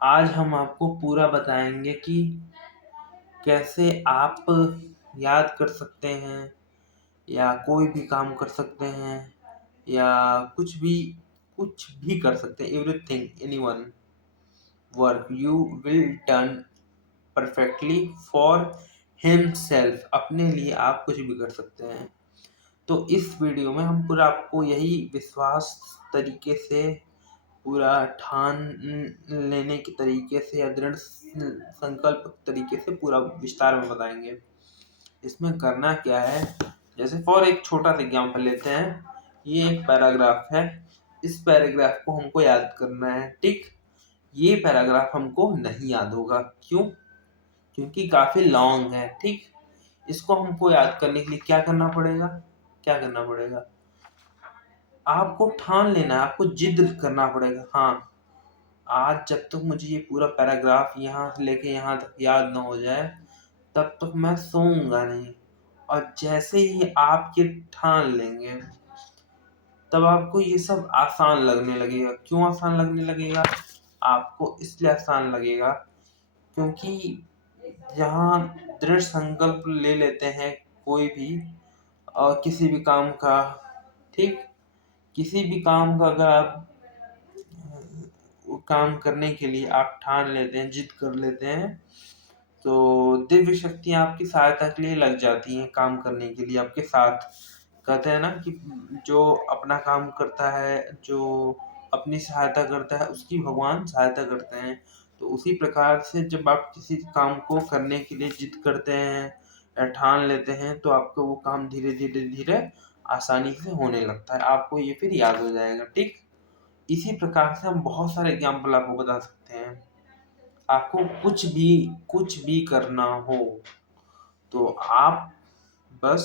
आज हम आपको पूरा बताएँगे कि कैसे आप याद कर सकते हैं या कोई भी काम कर सकते हैं या कुछ भी कर सकते हैं। Everything, anyone work you will done perfectly for himself. अपने लिए आप कुछ भी कर सकते हैं। तो इस वीडियो में हम पूरा आपको यही विश्वास तरीके से पूरा ठान लेने के तरीके से या दृढ़ संकल्प तरीके से पूरा विस्तार में बताएंगे। इसमें करना क्या है, जैसे फॉर एक छोटा सा एग्जाम्पल लेते हैं। ये एक पैराग्राफ है। इस पैराग्राफ को हमको याद करना है, ठीक। ये पैराग्राफ हमको नहीं याद होगा, क्यों? क्योंकि काफी लॉन्ग है, ठीक। इसको हमको याद करने के लिए क्या करना पड़ेगा? क्या करना पड़ेगा? आपको ठान लेना है, आपको जिद करना पड़ेगा। हाँ, आज जब तक मुझे ये पूरा पैराग्राफ यहाँ से लेके यहाँ तक याद ना हो जाए, तब तक मैं सोऊंगा नहीं। और जैसे ही आप ये ठान लेंगे, तब आपको ये सब आसान लगने लगेगा। क्यों आसान लगने लगेगा? आपको इसलिए आसान लगेगा क्योंकि जहाँ दृढ़ संकल्प ले लेते हैं कोई भी किसी भी काम का, ठीक। किसी भी काम का अगर आप वो काम करने के लिए आप ठान लेते हैं, जिद कर लेते हैं, तो दिव्य शक्तियाँ आपकी सहायता के लिए लग जाती हैं काम करने के लिए आपके साथ। कहते हैं ना कि जो अपना काम करता है, जो अपनी सहायता करता है, उसकी भगवान सहायता करते हैं। तो उसी प्रकार से जब आप किसी काम को करने के लिए जिद करते हैं या ठान लेते हैं, तो आपको वो काम धीरे धीरे धीरे आसानी से होने लगता है। आपको ये फिर याद हो जाएगा, ठीक। इसी प्रकार से हम बहुत सारे एग्जाम्पल आपको बता सकते हैं। आपको कुछ भी करना हो तो आप बस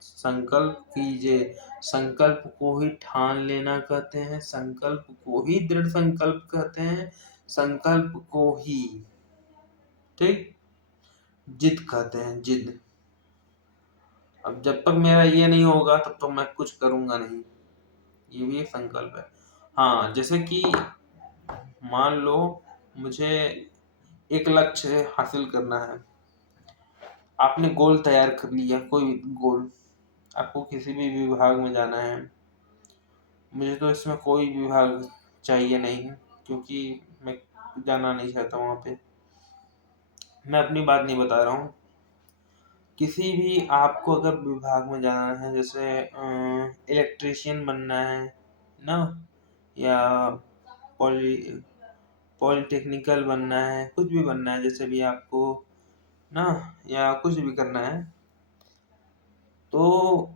संकल्प कीजिए। संकल्प को ही ठान लेना कहते हैं, संकल्प को ही दृढ़ संकल्प कहते हैं, संकल्प को ही, ठीक, जिद कहते हैं, जिद। अब जब तक मेरा ये नहीं होगा तब तक मैं कुछ करूंगा नहीं, ये भी एक संकल्प है। हाँ, जैसे कि मान लो मुझे एक लक्ष्य हासिल करना है। आपने गोल तैयार कर लिया, कोई भी गोल। आपको किसी भी विभाग में जाना है। मुझे तो इसमें कोई विभाग चाहिए नहीं, क्योंकि मैं जाना नहीं चाहता वहाँ पे। मैं अपनी बात नहीं बता रहा हूँ। किसी भी आपको अगर विभाग में जाना है, जैसे इलेक्ट्रिशियन बनना है ना, या पॉली पॉलिटेक्निकल बनना है, कुछ भी बनना है, जैसे भी आपको ना, या कुछ भी करना है, तो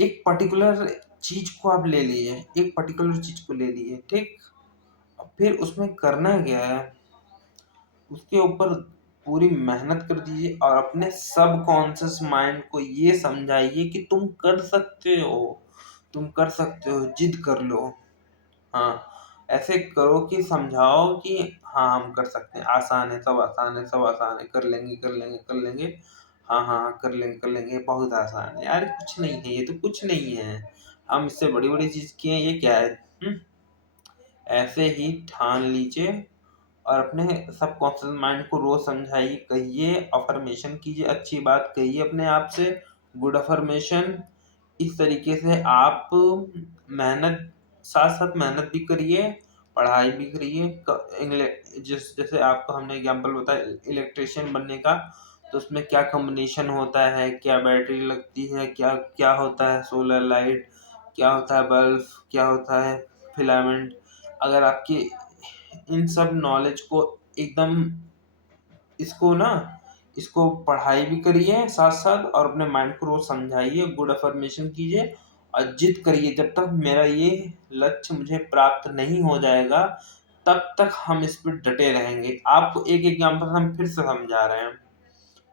एक पर्टिकुलर चीज को आप ले लिए, एक पर्टिकुलर चीज को ले लिए, ठीक। अब फिर उसमें करना क्या है, उसके ऊपर पूरी मेहनत कर दीजिए और अपने सब कॉन्शियस माइंड को ये समझाइए कि तुम कर सकते हो, तुम कर सकते हो, जिद कर लो। हाँ, ऐसे करो कि समझाओ कि हाँ हम कर सकते हैं, आसान है, सब आसान है, सब आसान है, कर लेंगे कर लेंगे कर लेंगे। हाँ हाँ हाँ, कर लेंगे कर लेंगे, बहुत आसान है यार, कुछ नहीं है, ये तो कुछ नहीं है। हम इससे बड़ी बड़ी चीज किए हैं, ये क्या है? ऐसे ही ठान लीजिए और अपने सबकॉन्शियस माइंड को रोज समझाइए, कहिए, अफर्मेशन कीजिए, अच्छी बात कहिए अपने आप से, गुड अफर्मेशन। इस तरीके से आप मेहनत, साथ साथ मेहनत भी करिए, पढ़ाई भी करिए। जैसे आपको हमने एग्जाम्पल बताया इलेक्ट्रिशियन बनने का, तो उसमें क्या कॉम्बिनेशन होता है, क्या बैटरी लगती है, क्या क्या होता है, सोलर लाइट क्या होता है, बल्ब क्या होता है, फिलामेंट। अगर आपकी इन सब नॉलेज को एकदम, इसको ना, इसको पढ़ाई भी करिए साथ साथ और अपने माइंड को रोज समझाइए, गुड अफर्मेशन कीजिए और जिद करिए। जब तक मेरा ये लक्ष्य मुझे प्राप्त नहीं हो जाएगा, तब तक हम इस पर डटे रहेंगे। आपको एक एग्जाम्पल हम फिर से समझा रहे हैं।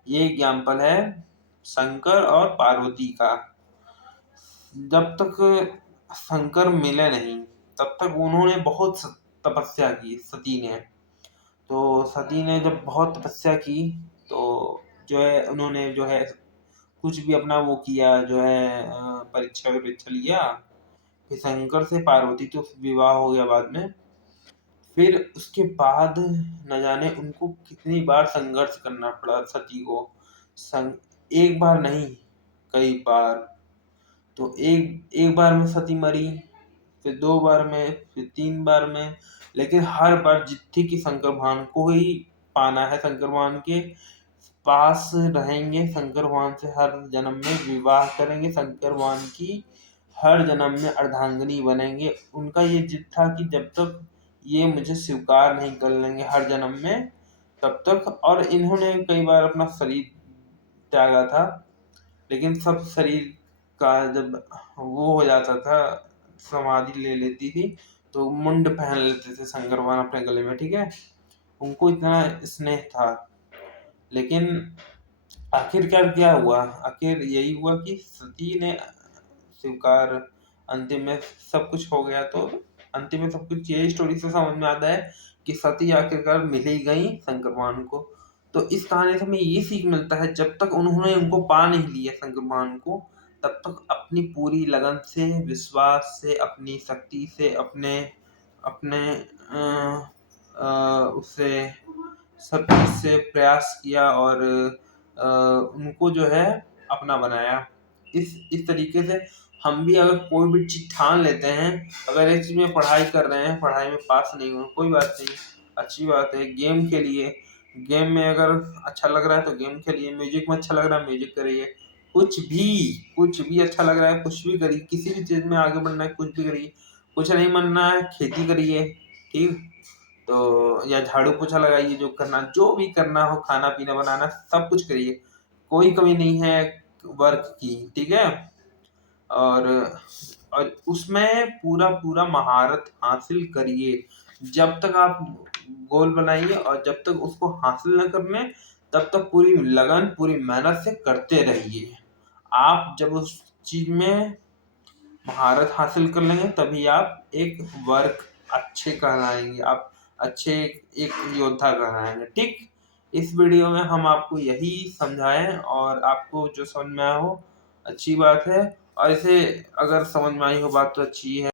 ये एग्जाम्पल है शंकर और पार्वती का। जब तक शंकर मिले नहीं, तब तक उन्होंने बहुत तपस्या की, सती ने। तो सती ने जब बहुत तपस्या की, तो जो है उन्होंने जो है कुछ भी अपना वो किया, जो है परीक्षा वरीक्षा लिया। फिर शंकर से पार्वती तो विवाह हो गया बाद में। फिर उसके बाद न जाने उनको कितनी बार संघर्ष करना पड़ा सती को। एक बार नहीं, कई बार। तो एक एक बार में सती मरी, फिर 2 बार में, फिर 3 बार में, लेकिन हर बार जिद थी कि शंकर भगवान को ही पाना है, शंकर भगवान के पास रहेंगे, शंकर भगवान से हर जन्म में विवाह करेंगे, शंकर भगवान की हर जन्म में अर्धांगिनी बनेंगे। उनका ये जिद था कि जब तक ये मुझे स्वीकार नहीं कर लेंगे हर जन्म में, तब तक। और इन्होंने कई बार अपना शरीर त्यागा था, लेकिन सब शरीर का जब वो हो जाता था, समाधि ले लेती थी, तो मुंड पहन लेते थे शंकर भगवान अपने गले में, ठीक है। उनको इतना स्नेह था। लेकिन आखिरकार क्या हुआ? आखिर यही हुआ कि सती ने स्वीकार, अंतिम में सब कुछ हो गया। तो अंतिम में सब कुछ यही स्टोरी से समझ में आता है कि सती आखिरकार मिल ही गई शंकर भगवान को। तो इस कहानी से हमें ये सीख मिलता है, जब तक उन्होंने उनको पा नहीं लिया शंकर भगवान को, तब तक अपनी पूरी लगन से, विश्वास से, अपनी शक्ति से, अपने अपने उससे सब चीज से प्रयास किया और उनको जो है अपना बनाया। इस तरीके से हम भी अगर कोई भी चीज ठान लेते हैं, अगर एक चीज में पढ़ाई कर रहे हैं, पढ़ाई में पास नहीं हुए, कोई बात नहीं, अच्छी बात है। गेम खेलिए, गेम में अगर अच्छा लग रहा है तो गेम खेलिए, म्यूजिक में अच्छा लग रहा है म्यूजिक करिए, कुछ भी अच्छा लग रहा है कुछ भी करिए, किसी भी चीज में आगे बढ़ना है कुछ भी करिए। कुछ नहीं बनना है खेती करिए, ठीक। तो या झाड़ू पोछा लगाइए, जो भी करना हो, खाना पीना बनाना, सब कुछ करिए, कोई कमी नहीं है वर्क की, ठीक है। और और उसमें पूरा पूरा महारत हासिल करिए। जब तक आप गोल बनाइए और जब तक उसको हासिल न कर लें, तब तक पूरी लगन, पूरी मेहनत से करते रहिए। आप जब उस चीज में महारत हासिल कर लेंगे, तभी आप एक वर्क अच्छे कहलाएंगे, आप अच्छे एक योद्धा कहलाएंगे, ठीक। इस वीडियो में हम आपको यही समझाएं, और आपको जो समझ में आया हो अच्छी बात है, और इसे अगर समझ में आई हो बात तो अच्छी है।